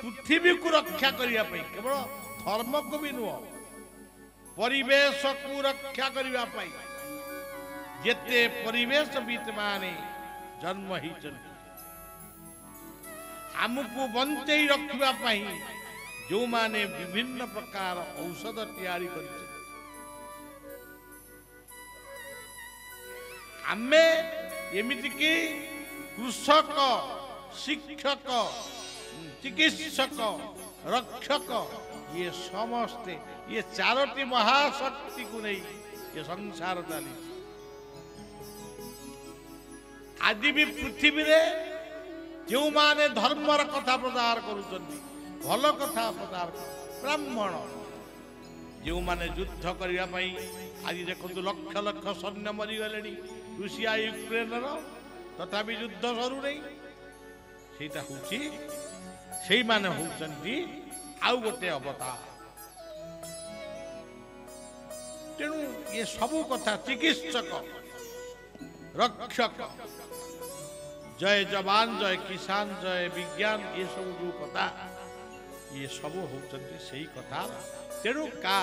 पृथ्वी को रक्षा करने केवल धर्म को भी नुह परिवेश को रक्षा करने जिते परिवेशविद माने जन्म ही आमको बंचई रखा जो माने विभिन्न प्रकार औषध तैयारी आमे एमिति कि कृषक शिक्षक चिकित्सक रक्षक ये समस्ते ये चारोटी महाशक्ति को नहीं ये संसार चली आज भी पृथ्वी रे जो माने धर्मर कथा प्रचार करुचंदी भल कथा प्रचार ब्राह्मण जो माने युद्ध करिया पई आज देखो लक्ष लक्ष सैन्य मरीगले रूसिया यूक्रेन तथापि युद्ध सरू नहीं सेटा होची सेई माने होचंदी आउ गोटे अवतार तेणु ये सबू कथा चिकित्सक रक्षक जय जवान जय किसान जय विज्ञान ये सब जो कथा ये सब होचंदी सही कथा तेणु का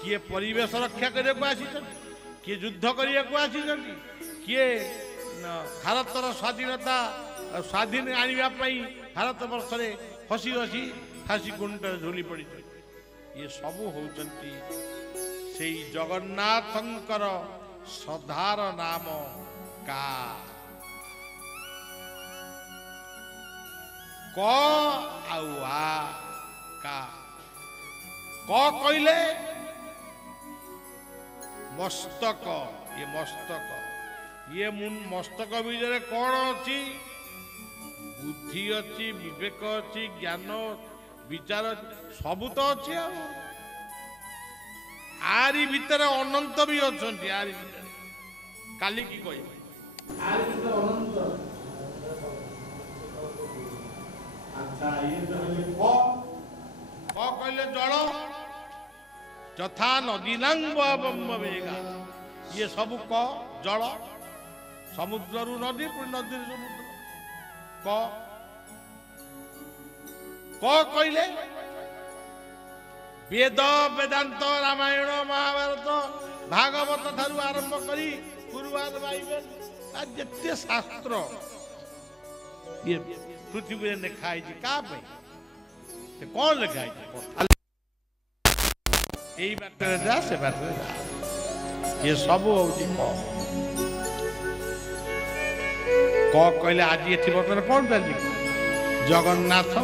किए परिवेश रक्षा करने को आसी किए युद्ध करने को आसी किए भारतर स्वाधीनता स्वाधीन आने भारत वर्ष में हसी हसी फांसी कुंड झुली पड़ी ये सब होचंती से जगन्नाथंकर सधार नाम का क आउआ का क कहले मस्तक ये मस्तक विजय कौन अच्छी बुद्धि अच्छी विवेक अच्छी ज्ञान विचार सबू तो अच्छी आरी भितर अनंत भी अच्छा आरी भितर काली की कह आरी भितर अनंत अच्छा ये कहले जल यथा नदीनांगेगा ये सब क जल समुद्र नदी पुणी नदी समुद्र क कहले वेद वेदांत रामायण महाभारत भागवत ठारू आरंभ करी गुरुवार बाइबल जिते शास्त्र ये पृथ्वी में लिखाई क्या कौन लिखाई यही बाटर जा से बाटर जा ये सब कहले आज ये बर्तमान कौन चलती जगन्नाथ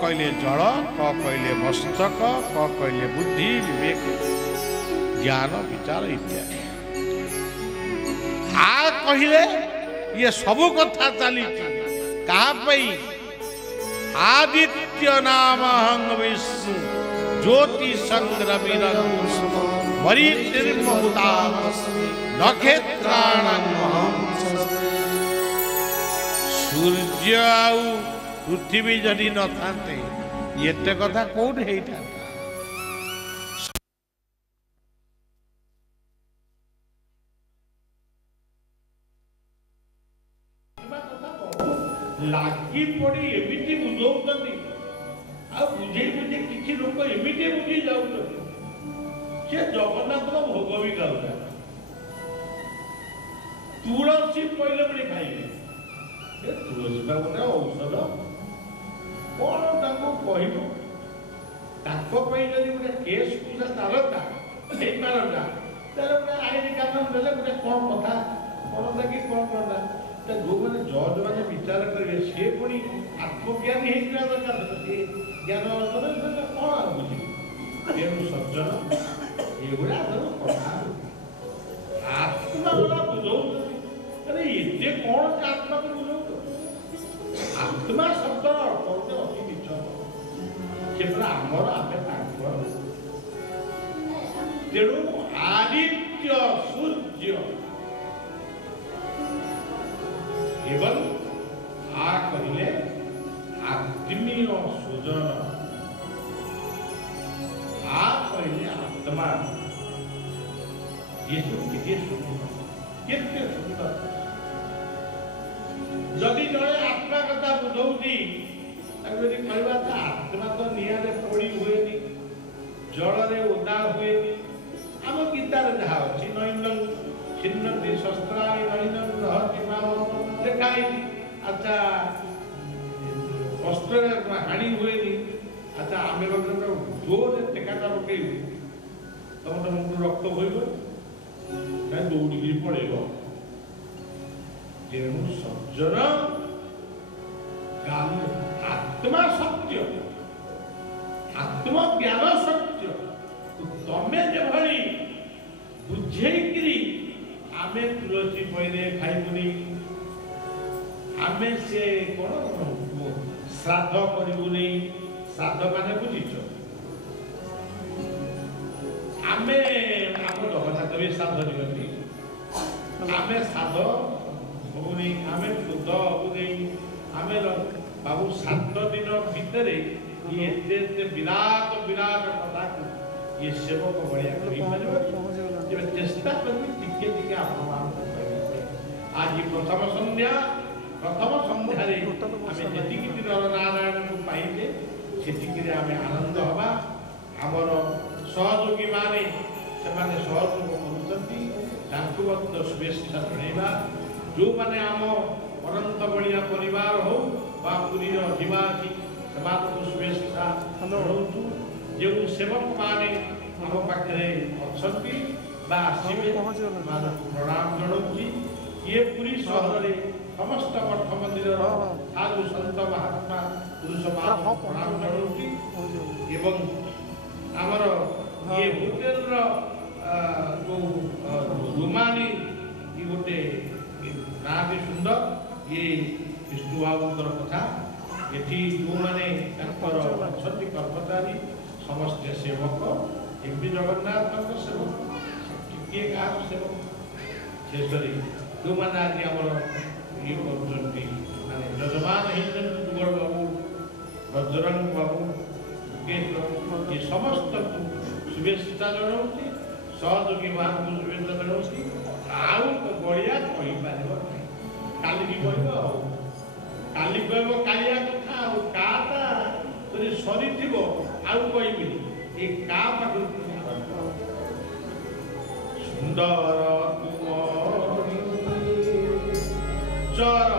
कहले जल कहले मस्तक कहले बुद्धि विवेक ज्ञान विचार इत्यादि आ कहले ये सब कथा चली कहा आदित्य नाम हंग विष्णु ज्योति संग्रमीर मरीतिर्महुता नक्षत्राणां सूर्य आउ पृथ्वी जदि न थाते ये कथा कौन है लागी पड़ी एमिति बुझौतनी आ बुझे बुझे किछि लोक एमिति बुझी जाउतनी से जगन्नाथ भोग भी गाउला तुलसी पहले बड़ी खाइले ए तुलसी का गोटे औषध कौन ताको कहबो ताको पई जदि गोटे केस पूजा तारता हे पारता तार गोटे आईन कानून देले गोटे कौन कथा कौन देखि कौन करता जो मैंने जज मैंने विचार करेंगे सी पुणी आत्मज्ञानी होता दरकार ज्ञान अर्जन कौन बुझे तेणु सज्जन एगुड़ा कथा आत्मा वाला बुझौ अरे ये कौन से आत्मा को बुझौ आत्मा शब्द अर्थ होते अति मिछ से आमर आमे तेणु आदित्य सूर्य एवं आ कहले आत्मीय सुजन आ कहले आत्मा ये सुंदर जदि ହଉଛି ତାକୁ ଯଦି କହିବା ତା ଆତ୍ମା ତ ନିଆଁରେ ପୋଡ଼ି ହୁଏନି, ଜଳରେ ଓଦା ହୁଏନି। ଆମ ଗୀତାରେ ଯାହା ଅଛି ନୈନଂ ଛିନ୍ନତି ଶସ୍ତ୍ରାଣି ନୈନଂ ରହତି ମାମ ଲେଖା ହେଇଛି। ଆଚ୍ଛା ଅସ୍ତ୍ରରେ ହାଣି ହୁଏନି। ଆଚ୍ଛା ଆମେ ଜୋରରେ ଟେକାଟା ପକେଇବୁ ତମ ମୁଣ୍ଡରୁ ରକ୍ତ ବୋହିବ, କାହିଁ ଦୌଡ଼ିକି ପଳେଇବ। ତେଣୁ ସଜ୍ଜନ ଆତ୍ମା ସତ୍ୟ, ଆତ୍ମଜ୍ଞାନ ସତ୍ୟ। ତମେ ଯେଭଳି ବୁଝେଇକିରି ଆମେ ତୁଳସୀ ପଇରେ ଖାଇବୁନି, ଆମେ ସେ କଣ ଶ୍ରାଦ୍ଧ କରିବୁନି। ଶ୍ରାଦ୍ଧ ମାନେ ବୁଝିଛ, ଆମେ ଆମ ଜଗନ୍ନାଥ ବି ଶ୍ରାଦ୍ଧ ଦିଅନ୍ତି, ଆମେ ଶ୍ରାଦ୍ଧ ହବୁନି, ଆମେ ଶୁଦ୍ଧ ହବୁନି। ଆମେ ବାବୁ 7 ଦିନ ଭିତରେ ଏତେ ଏତେ ବିରାଟ ବିରାଟ କଥାକୁ ଇଏ ସେବକ ଭଳିଆ କହିପାରିବ। ତେବେ ଚେଷ୍ଟା କରିବି ଟିକେ ଟିକେ ଆପଣମାନଙ୍କୁ କହିବା। ଆଜି ପ୍ରଥମ ସନ୍ଧ୍ୟାରେ ଆମେ ଯେତିକି ନରନାରାୟଣଙ୍କୁ ପାଇଲେ ସେତିକିରେ ଆମେ ଆନନ୍ଦ ହେବା। ଆମର ସହଯୋଗୀ ମାନେ ସେମାନେ ସହଯୋଗ କରୁଛନ୍ତି, ତାଙ୍କୁ ମଧ୍ୟ ଶୁଭେଚ୍ଛା ଜଣାଇବା। ଯେଉଁମାନେ ଆମ ଅନନ୍ତ ବଳିଆ ପରିବାର ହଉ ବା ପୁରୀର ଅଧିବାସୀ ସେମାନଙ୍କୁ ଶୁଭେଚ୍ଛା ଜଣାଉଛୁ। ଯେଉଁ ସେବକମାନେ ଆମ ପାଖରେ ଅଛନ୍ତି ବା ଆସିବେ ସେମାନଙ୍କୁ ପ୍ରଣାମ ଜଣାଉଛି। ଇଏ ପୁରୀ ସହରରେ ସମସ୍ତ ମଠ ମନ୍ଦିରର ସାଧୁ ସନ୍ଥ ମହାତ୍ମା ପୁରୁଷମାନଙ୍କୁ ପ୍ରଣାମ ଜଣାଉଛି। ଏବଂ ଆମର ଇଏ ହୋଟେଲର ଯେଉଁ ରୁମାନି ଗୋଟେ ନାଁଟି ସୁନ୍ଦର, ଇଏ ବିଷ୍ଣୁ ବାବୁଙ୍କର କଥା। ଏଠି ଯେଉଁମାନେ ତାଙ୍କର ଅଛନ୍ତି କର୍ମଚାରୀ ସମସ୍ତେ ସେବକ, ଏମିତି ଜଗନ୍ନାଥଙ୍କ ସେବକ, କିଏ କାହାର ସେବକ। ଶେଷରେ ଯେଉଁମାନେ ଆଜି ଆମର ଇଏ କରୁଛନ୍ତି ମାନେ ଯଜମାନ ହେଇଛନ୍ତି ଯୁଗଳ ବାବୁ, ବଜରଙ୍ଗ ବାବୁ, ମୁକେଶ ବାବୁ, ଏ ସମସ୍ତଙ୍କୁ ଶୁଭେଚ୍ଛା ଜଣାଉଛି। ସହଯୋଗୀ ମାନଙ୍କୁ ଶୁଭେଚ୍ଛା ଜଣାଉଛି। ଆଉ ବଳିଆ କହିପାରିବ ନାହିଁ, କାଲିକି କହିବ ଆଉ କାଲି କହିବ କାଳିଆ କଥା ଆଉ କାଟା ଯଦି ସରିଥିବ ଆଉ କହିବିନି। ଏ କା ପାଖରୁ ସୁନ୍ଦର ଚର